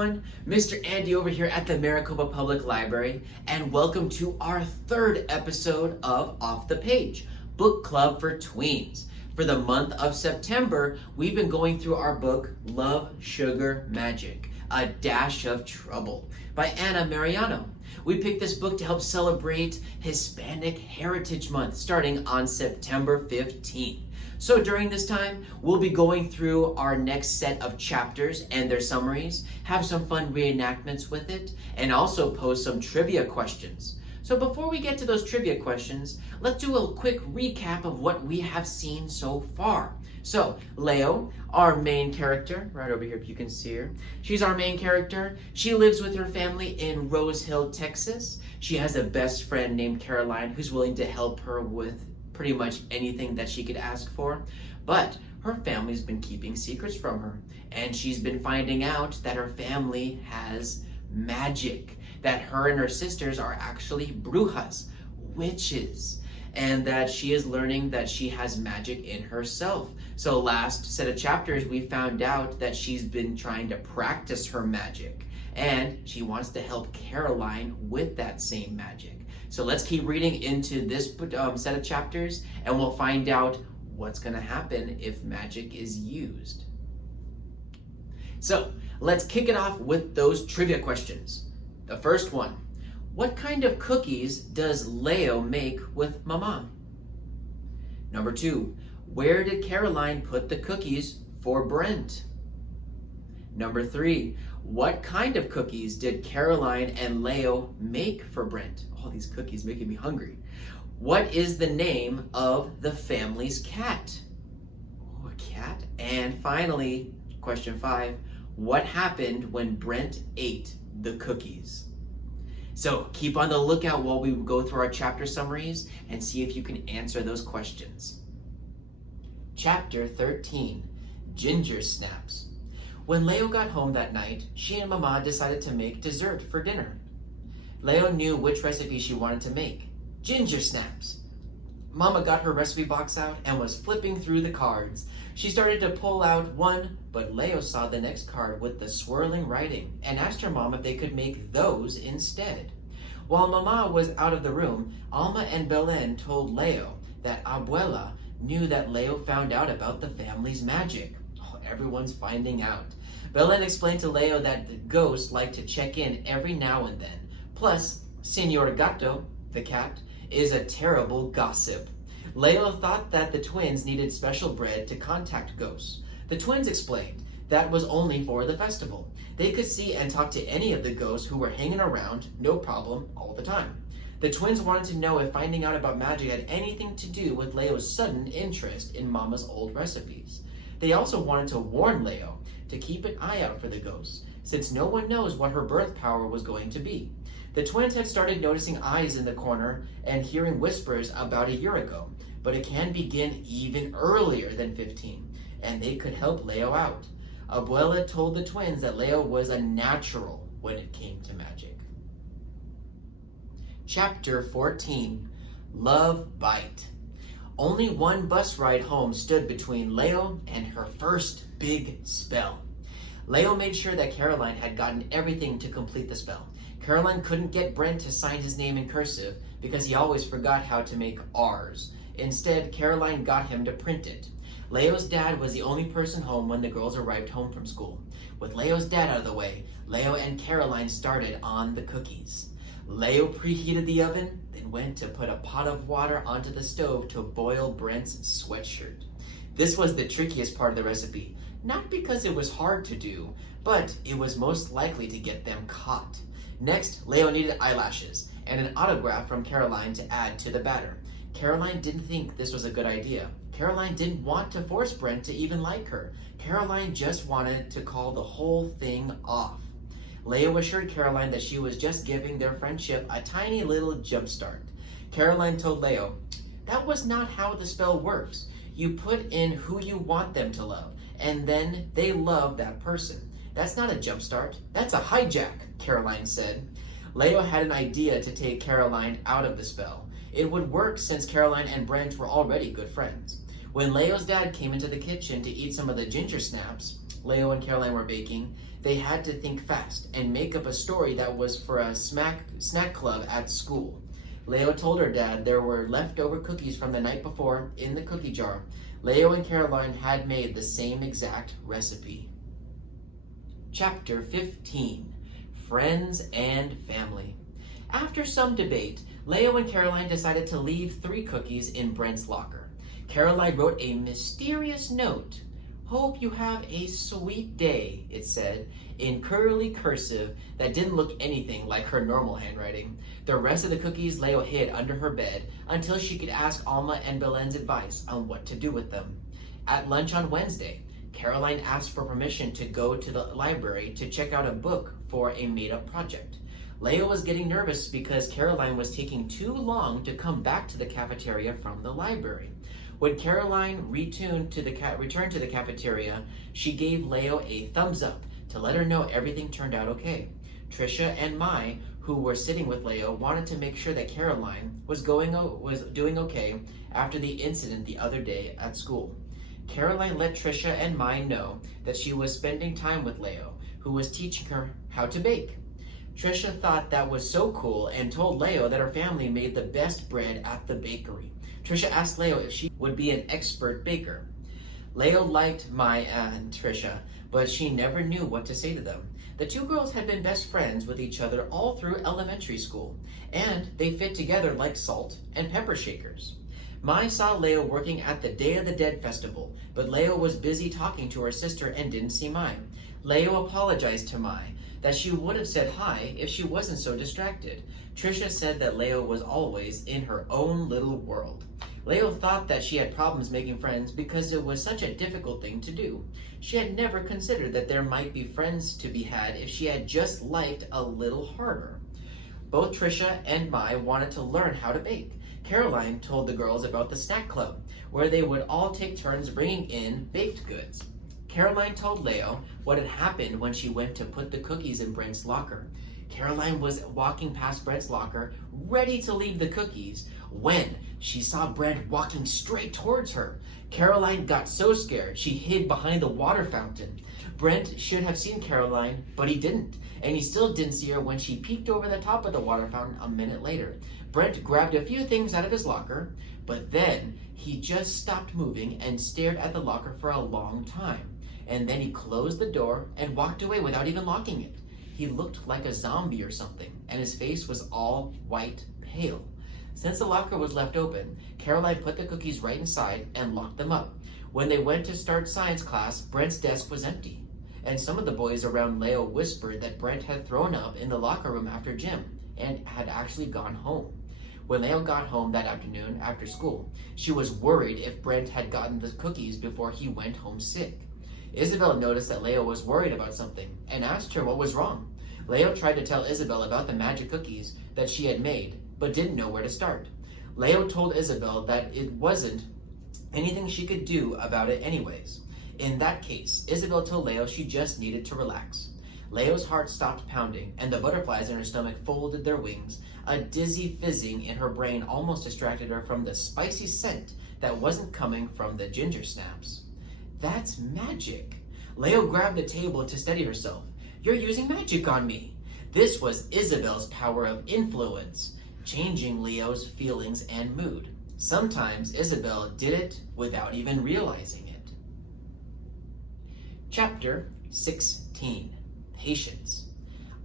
everyone, Mr. Andy over here at the Maricopa Public Library, and welcome to our third episode of Off the Page, Book Club for Tweens. For the month of September, we've been going through our book, Love, Sugar, Magic, A Dash of Trouble by Anna Mariano. We picked this book to help celebrate Hispanic Heritage Month starting on September 15th. So during this time, we'll be going through our next set of chapters and their summaries, have some fun reenactments with it, and also pose some trivia questions. So before we get to those trivia questions, let's do a quick recap of what we have seen so far. So Leo, our main character, right over here if you can see her, she's our main character. She lives with her family in Rose Hill, Texas. She has a best friend named Caroline who's willing to help her with pretty much anything that she could ask for, but her family's been keeping secrets from her, and she's been finding out that her family has magic, that her and her sisters are actually brujas, witches, and that she is learning that she has magic in herself. So last set of chapters, we found out that she's been trying to practice her magic, and she wants to help Caroline with that same magic. So let's keep reading into this set of chapters, and we'll find out what's going to happen if magic is used. So let's kick it off with those trivia questions. The first one, what kind of cookies does Leo make with Mama? Number 2, where did Caroline put the cookies for Brent? Number 3, what kind of cookies did Caroline and Leo make for Brent? All these cookies making me hungry. What is the name of the family's cat? Oh, a cat. And finally, question 5, what happened when Brent ate the cookies? So keep on the lookout while we go through our chapter summaries and see if you can answer those questions. Chapter 13, Ginger Snaps. When Leo got home that night, she and Mama decided to make dessert for dinner. Leo knew which recipe she wanted to make, ginger snaps. Mama got her recipe box out and was flipping through the cards. She started to pull out one, but Leo saw the next card with the swirling writing and asked her mom if they could make those instead. While Mama was out of the room, Alma and Belen told Leo that Abuela knew that Leo found out about the family's magic. Oh, everyone's finding out. Belen explained to Leo that the ghosts like to check in every now and then. Plus, Senor Gato, the cat, is a terrible gossip. Leo thought that the twins needed special bread to contact ghosts. The twins explained that was only for the festival. They could see and talk to any of the ghosts who were hanging around, no problem, all the time. The twins wanted to know if finding out about magic had anything to do with Leo's sudden interest in Mama's old recipes. They also wanted to warn Leo to keep an eye out for the ghosts, since no one knows what her birth power was going to be. The twins had started noticing eyes in the corner and hearing whispers about a year ago, but it can begin even earlier than 15, and they could help Leo out. Abuela told the twins that Leo was a natural when it came to magic. Chapter 14, Love Bite. Only one bus ride home stood between Leo and her first big spell. Leo made sure that Caroline had gotten everything to complete the spell. Caroline couldn't get Brent to sign his name in cursive because he always forgot how to make R's. Instead, Caroline got him to print it. Leo's dad was the only person home when the girls arrived home from school. With Leo's dad out of the way, Leo and Caroline started on the cookies. Leo preheated the oven, then went to put a pot of water onto the stove to boil Brent's sweatshirt. This was the trickiest part of the recipe, not because it was hard to do, but it was most likely to get them caught. Next, Leo needed eyelashes and an autograph from Caroline to add to the batter. Caroline didn't think this was a good idea. Caroline didn't want to force Brent to even like her. Caroline just wanted to call the whole thing off. Leo assured Caroline that she was just giving their friendship a tiny little jump start. Caroline told Leo, that was not how the spell works. You put in who you want them to love, and then they love that person. That's not a jump start. That's a hijack, Caroline said. Leo had an idea to take Caroline out of the spell. It would work since Caroline and Brent were already good friends. When Leo's dad came into the kitchen to eat some of the ginger snaps, Leo and Caroline were baking, they had to think fast and make up a story that was for a snack club at school. Leo told her dad there were leftover cookies from the night before in the cookie jar. Leo and Caroline had made the same exact recipe. Chapter 15, Friends and Family. After some debate, Leo and Caroline decided to leave 3 cookies in Brent's locker. Caroline wrote a mysterious note. "Hope you have a sweet day," it said, in curly cursive that didn't look anything like her normal handwriting. The rest of the cookies Leo hid under her bed until she could ask Alma and Belen's advice on what to do with them. At lunch on Wednesday, Caroline asked for permission to go to the library to check out a book for a made-up project. Leo was getting nervous because Caroline was taking too long to come back to the cafeteria from the library. When Caroline returned to the cafeteria, she gave Leo a thumbs up to let her know everything turned out okay. Trisha and Mai, who were sitting with Leo, wanted to make sure that Caroline was doing okay after the incident the other day at school. Caroline let Trisha and Mai know that she was spending time with Leo, who was teaching her how to bake. Trisha thought that was so cool and told Leo that her family made the best bread at the bakery. Trisha asked Leo if she would be an expert baker. Leo liked Mai and Trisha, but she never knew what to say to them. The 2 girls had been best friends with each other all through elementary school, and they fit together like salt and pepper shakers. Mai saw Leo working at the Day of the Dead festival, but Leo was busy talking to her sister and didn't see Mai. Leo apologized to Mai that she would have said hi if she wasn't so distracted. Trisha said that Leo was always in her own little world. Leo thought that she had problems making friends because it was such a difficult thing to do. She had never considered that there might be friends to be had if she had just liked a little harder. Both Trisha and Mai wanted to learn how to bake. Caroline told the girls about the snack club, where they would all take turns bringing in baked goods. Caroline told Leo what had happened when she went to put the cookies in Brent's locker. Caroline was walking past Brent's locker, ready to leave the cookies, when she saw Brent walking straight towards her. Caroline got so scared she hid behind the water fountain. Brent should have seen Caroline, but he didn't, and he still didn't see her when she peeked over the top of the water fountain a minute later. Brent grabbed a few things out of his locker, but then he just stopped moving and stared at the locker for a long time. And then he closed the door and walked away without even locking it. He looked like a zombie or something, and his face was all white pale. Since the locker was left open, Caroline put the cookies right inside and locked them up. When they went to start science class, Brent's desk was empty, and some of the boys around Leo whispered that Brent had thrown up in the locker room after gym and had actually gone home. When Leo got home that afternoon after school, she was worried if Brent had gotten the cookies before he went home sick. Isabel noticed that Leo was worried about something and asked her what was wrong. Leo tried to tell Isabel about the magic cookies that she had made, but didn't know where to start. Leo told Isabel that it wasn't anything she could do about it anyways. In that case, Isabel told Leo she just needed to relax. Leo's heart stopped pounding, and the butterflies in her stomach folded their wings. A dizzy fizzing in her brain almost distracted her from the spicy scent that wasn't coming from the ginger snaps. That's magic. Leo grabbed a table to steady herself. You're using magic on me. This was Isabel's power of influence, changing Leo's feelings and mood. Sometimes Isabel did it without even realizing it. Chapter 16, Patience.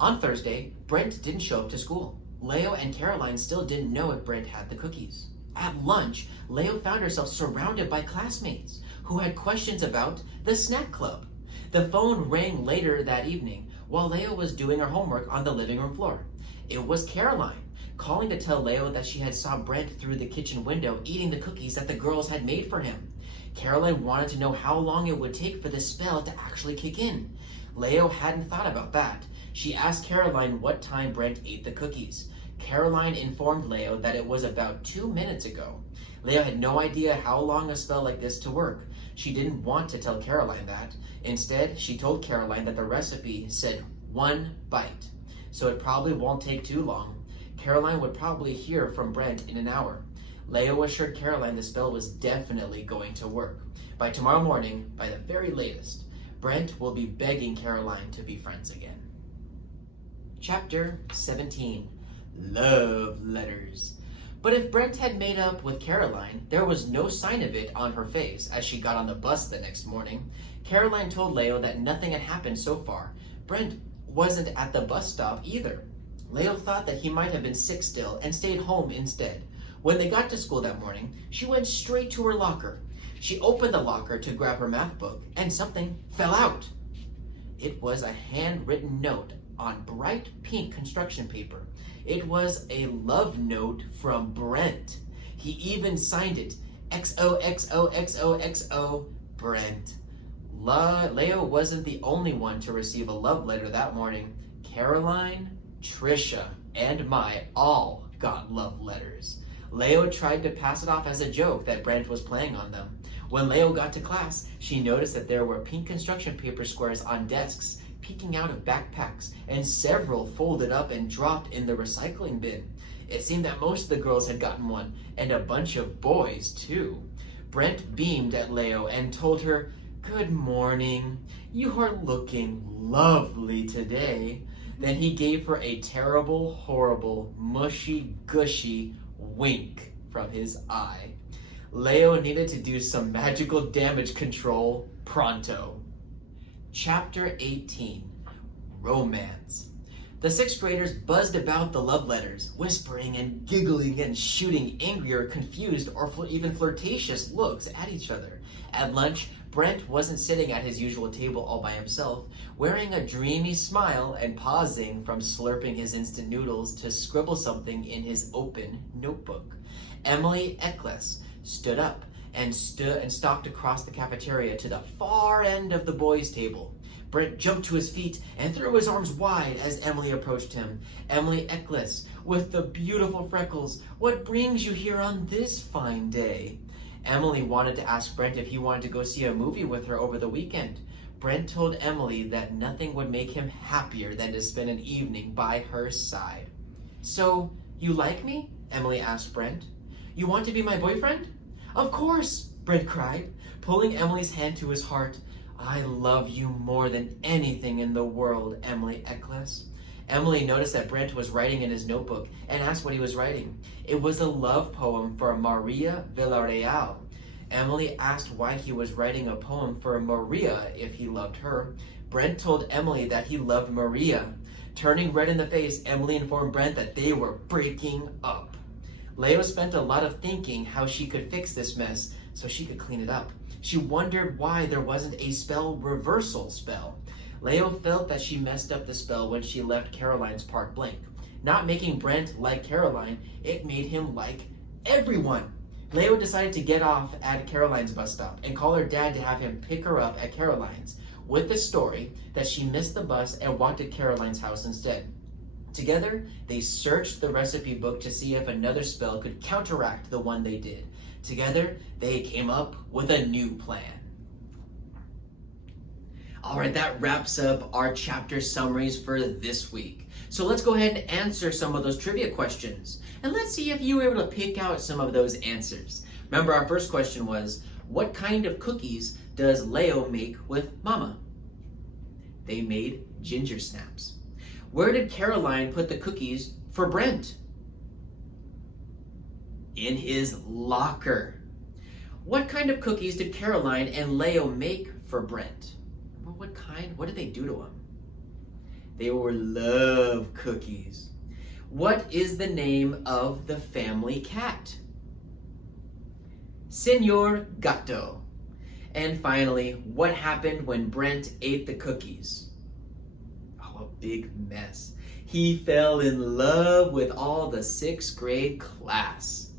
On Thursday, Brent didn't show up to school. Leo and Caroline still didn't know if Brent had the cookies. At lunch, Leo found herself surrounded by classmates who had questions about the snack club. The phone rang later that evening while Leo was doing her homework on the living room floor. It was Caroline, calling to tell Leo that she had saw Brent through the kitchen window eating the cookies that the girls had made for him. Caroline wanted to know how long it would take for the spell to actually kick in. Leo hadn't thought about that. She asked Caroline what time Brent ate the cookies. Caroline informed Leo that it was about 2 minutes ago. Leo had no idea how long a spell like this to work. She didn't want to tell Caroline that. Instead, she told Caroline that the recipe said 1 bite, so it probably won't take too long. Caroline would probably hear from Brent in an hour. Leo assured Caroline the spell was definitely going to work. By tomorrow morning, by the very latest, Brent will be begging Caroline to be friends again. Chapter 17, Love Letters. But if Brent had made up with Caroline, there was no sign of it on her face as she got on the bus the next morning. Caroline told Leo that nothing had happened so far. Brent wasn't at the bus stop either. Leo thought that he might have been sick still and stayed home instead. When they got to school that morning, she went straight to her locker. She opened the locker to grab her math book, and something fell out. It was a handwritten note on bright pink construction paper. It was a love note from Brent. He even signed it, XOXOXOXO, Brent. Leo wasn't the only one to receive a love letter that morning. Caroline, Trisha, and Mai all got love letters. Leo tried to pass it off as a joke that Brent was playing on them. When Leo got to class, she noticed that there were pink construction paper squares on desks, peeking out of backpacks, and several folded up and dropped in the recycling bin. It seemed that most of the girls had gotten one, and a bunch of boys too. Brent beamed at Leo and told her, "Good morning. You are looking lovely today." Then he gave her a terrible, horrible, mushy, gushy wink from his eye. Leo needed to do some magical damage control pronto. Chapter 18, Romance. The sixth graders buzzed about the love letters, whispering and giggling and shooting angry or confused or even flirtatious looks at each other. At lunch, Brent wasn't sitting at his usual table all by himself, wearing a dreamy smile and pausing from slurping his instant noodles to scribble something in his open notebook. Emily Eccles stood up and stalked across the cafeteria to the far end of the boys' table. Brent jumped to his feet and threw his arms wide as Emily approached him. "Emily Eccles, with the beautiful freckles, what brings you here on this fine day?" Emily wanted to ask Brent if he wanted to go see a movie with her over the weekend. Brent told Emily that nothing would make him happier than to spend an evening by her side. "So, you like me?" Emily asked Brent. "You want to be my boyfriend?" "Of course," Brent cried, pulling Emily's hand to his heart. "I love you more than anything in the world, Emily Eccles." Emily noticed that Brent was writing in his notebook and asked what he was writing. It was a love poem for Maria Villarreal. Emily asked why he was writing a poem for Maria if he loved her. Brent told Emily that he loved Maria. Turning red in the face, Emily informed Brent that they were breaking up. Leo spent a lot of thinking how she could fix this mess so she could clean it up. She wondered why there wasn't a spell reversal spell. Leo felt that she messed up the spell when she left Caroline's part blank. Not making Brent like Caroline, it made him like everyone. Leo decided to get off at Caroline's bus stop and call her dad to have him pick her up at Caroline's, with the story that she missed the bus and walked to Caroline's house instead. Together, they searched the recipe book to see if another spell could counteract the one they did. Together, they came up with a new plan. All right, that wraps up our chapter summaries for this week. So let's go ahead and answer some of those trivia questions. And let's see if you were able to pick out some of those answers. Remember, our first question was, what kind of cookies does Leo make with Mama? They made ginger snaps. Where did Caroline put the cookies for Brent? In his locker. What kind of cookies did Caroline and Leo make for Brent? Well, what kind? What did they do to him? They were love cookies. What is the name of the family cat? Senor Gato. And finally, what happened when Brent ate the cookies? Oh, a big mess. He fell in love with all the sixth grade class.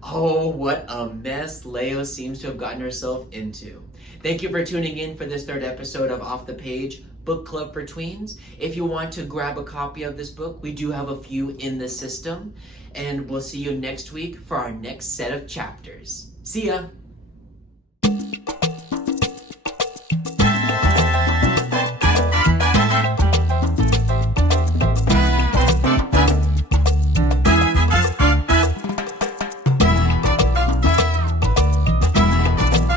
Oh, what a mess Leo seems to have gotten herself into. Thank you for tuning in for this third episode of Off the Page Book Club for Tweens. If you want to grab a copy of this book, we do have a few in the system. And we'll see you next week for our next set of chapters. See ya!